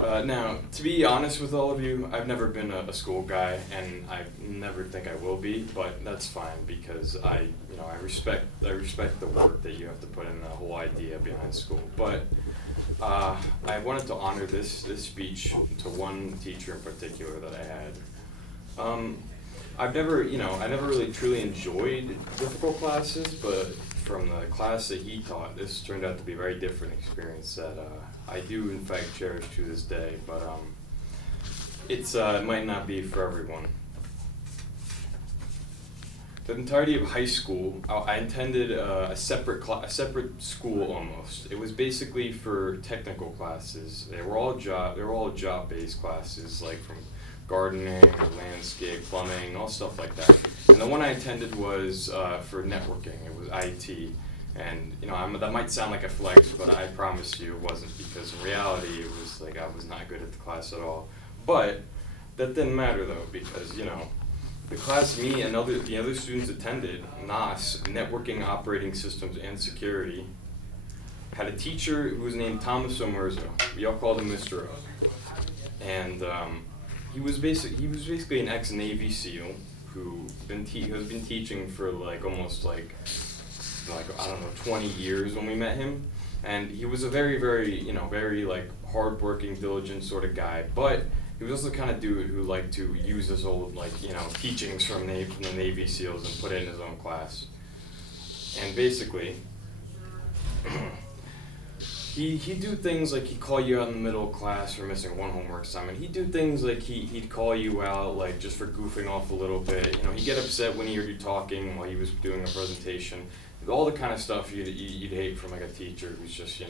Now, to be honest with all of you, I've never been a school guy, and I never think I will be. But that's fine because I respect the work that you have to put in the whole idea behind school. But I wanted to honor this speech to one teacher in particular that I had. I never really truly enjoyed difficult classes, but from the class that he taught, this turned out to be a very different experience that I do in fact cherish to this day, but it might not be for everyone. The entirety of high school, I attended a separate school almost. It was basically for technical classes. They were all job-based classes, like from gardening or landscape, plumbing, all stuff like that. And the one I attended was for networking. It was IT. And that might sound like a flex, but I promise you it wasn't, because in reality it was like I was not good at the class at all. But that didn't matter though, because the class me and the other students attended, NOS, Networking Operating Systems and Security, had a teacher who was named Thomas Omerzo. We all called him Mr. O. And he was basically an ex-Navy SEAL who has been teaching for almost I don't know, 20 years when we met him. And he was a very, very, very hardworking, diligent sort of guy. But he was also the kind of dude who liked to use his old teachings from the Navy SEALs and put it in his own class. And basically, he'd do things like he'd call you out in the middle of class for missing one homework assignment. He'd do things like he'd call you out just for goofing off a little bit. He'd get upset when he heard you talking while he was doing a presentation. All the kind of stuff you'd hate from a teacher who's just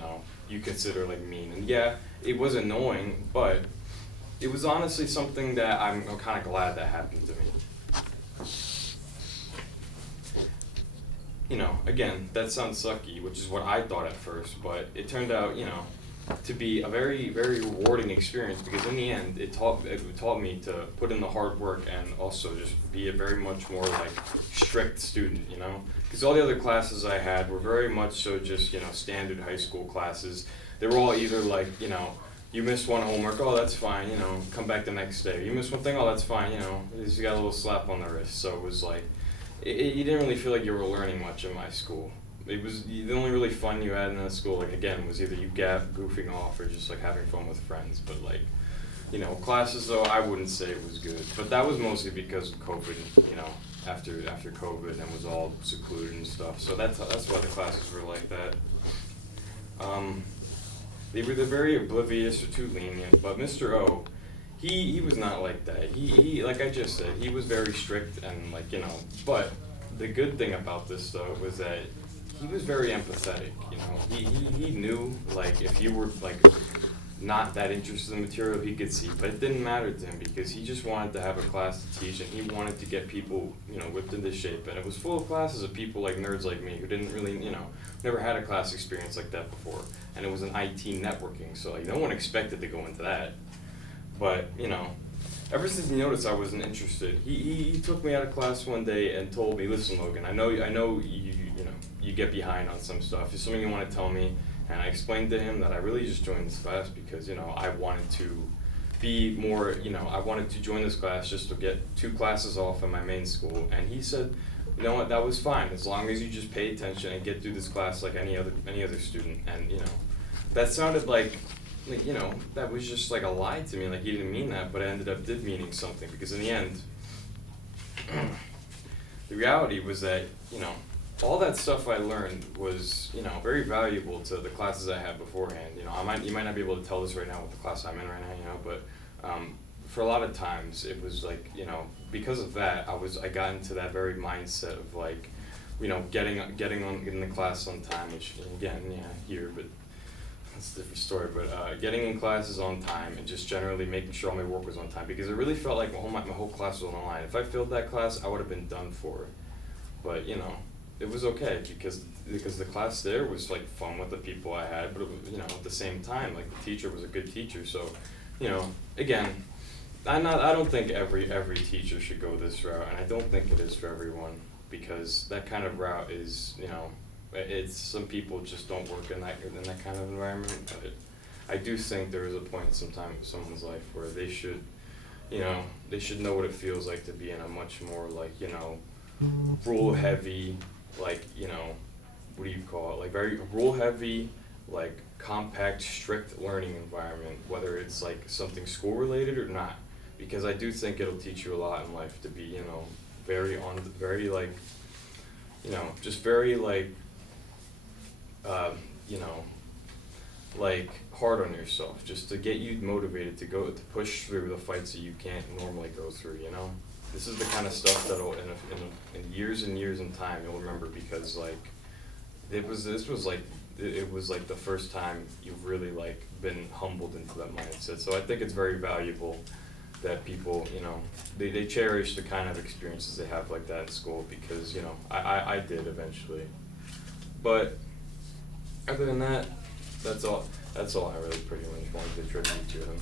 you consider mean. And yeah, it was annoying, but it was honestly something that I'm kind of glad that happened to me. Again, that sounds sucky, which is what I thought at first, but it turned out, to be a very, very rewarding experience, because in the end, it taught me to put in the hard work and also just be a very much more strict student, because all the other classes I had were very much so just, standard high school classes. They were all either you missed one homework, oh, that's fine, come back the next day. You missed one thing, oh, that's fine, you got a little slap on the wrist. So it was you didn't really feel like you were learning much in my school. It was the only really fun you had in that school, again, was either you goofing off or just having fun with friends. But classes though, I wouldn't say it was good. But that was mostly because of COVID, after COVID and was all secluded and stuff. So that's why the classes were like that. They were very oblivious or too lenient, but Mr. O, he was not like that. He like I just said, he was very strict and but the good thing about this though was that he was very empathetic. He knew if you were not that interested in the material, he could see, but it didn't matter to him because he just wanted to have a class to teach, and he wanted to get people whipped into shape. And it was full of classes of people nerds like me who didn't really never had a class experience like that before, and it was an IT networking, so no one expected to go into that. But ever since he noticed I wasn't interested, he took me out of class one day and told me, "Listen, Logan, I know you get behind on some stuff. Is something you want to tell me?" And I explained to him that I really just joined this class because I wanted to be more I wanted to join this class just to get 2 classes off in my main school. And he said, "You know what? That was fine as long as you just pay attention and get through this class like any other student." And that sounded that was just a lie to me. He didn't mean that, but it did meaning something, because in the end, the reality was that all that stuff I learned was very valuable to the classes I had beforehand. You might not be able to tell this right now with the class I'm in right now, but for a lot of times it was because of that I got into that very mindset of getting on in the class on time, which again here, but that's a different story. But getting in classes on time and just generally making sure all my work was on time, because it really felt like my whole class was on the line. If I failed that class, I would have been done for. But it was okay because the class there was fun with the people I had, but it was, at the same time the teacher was a good teacher. So again, I don't think every teacher should go this route, and I don't think it is for everyone, because that kind of route is it's some people just don't work in that kind of environment. But I do think there is a point sometime in someone's life where they should, they should know what it feels like to be in a much more like, rule heavy, like, what do you call it, like very rule heavy, like compact, strict learning environment, whether it's like something school related or not. Because I do think it'll teach you a lot in life to be, very like, just very like, like hard on yourself, just to get you motivated to push through the fights that you can't normally go through. This is the kind of stuff that'll in years and years in time you'll remember, because like it was like the first time you've really like been humbled into that mindset. So I think it's very valuable that people, they cherish the kind of experiences they have like that at school, because I did eventually. But other than that, that's all I really pretty much wanted to attribute to him.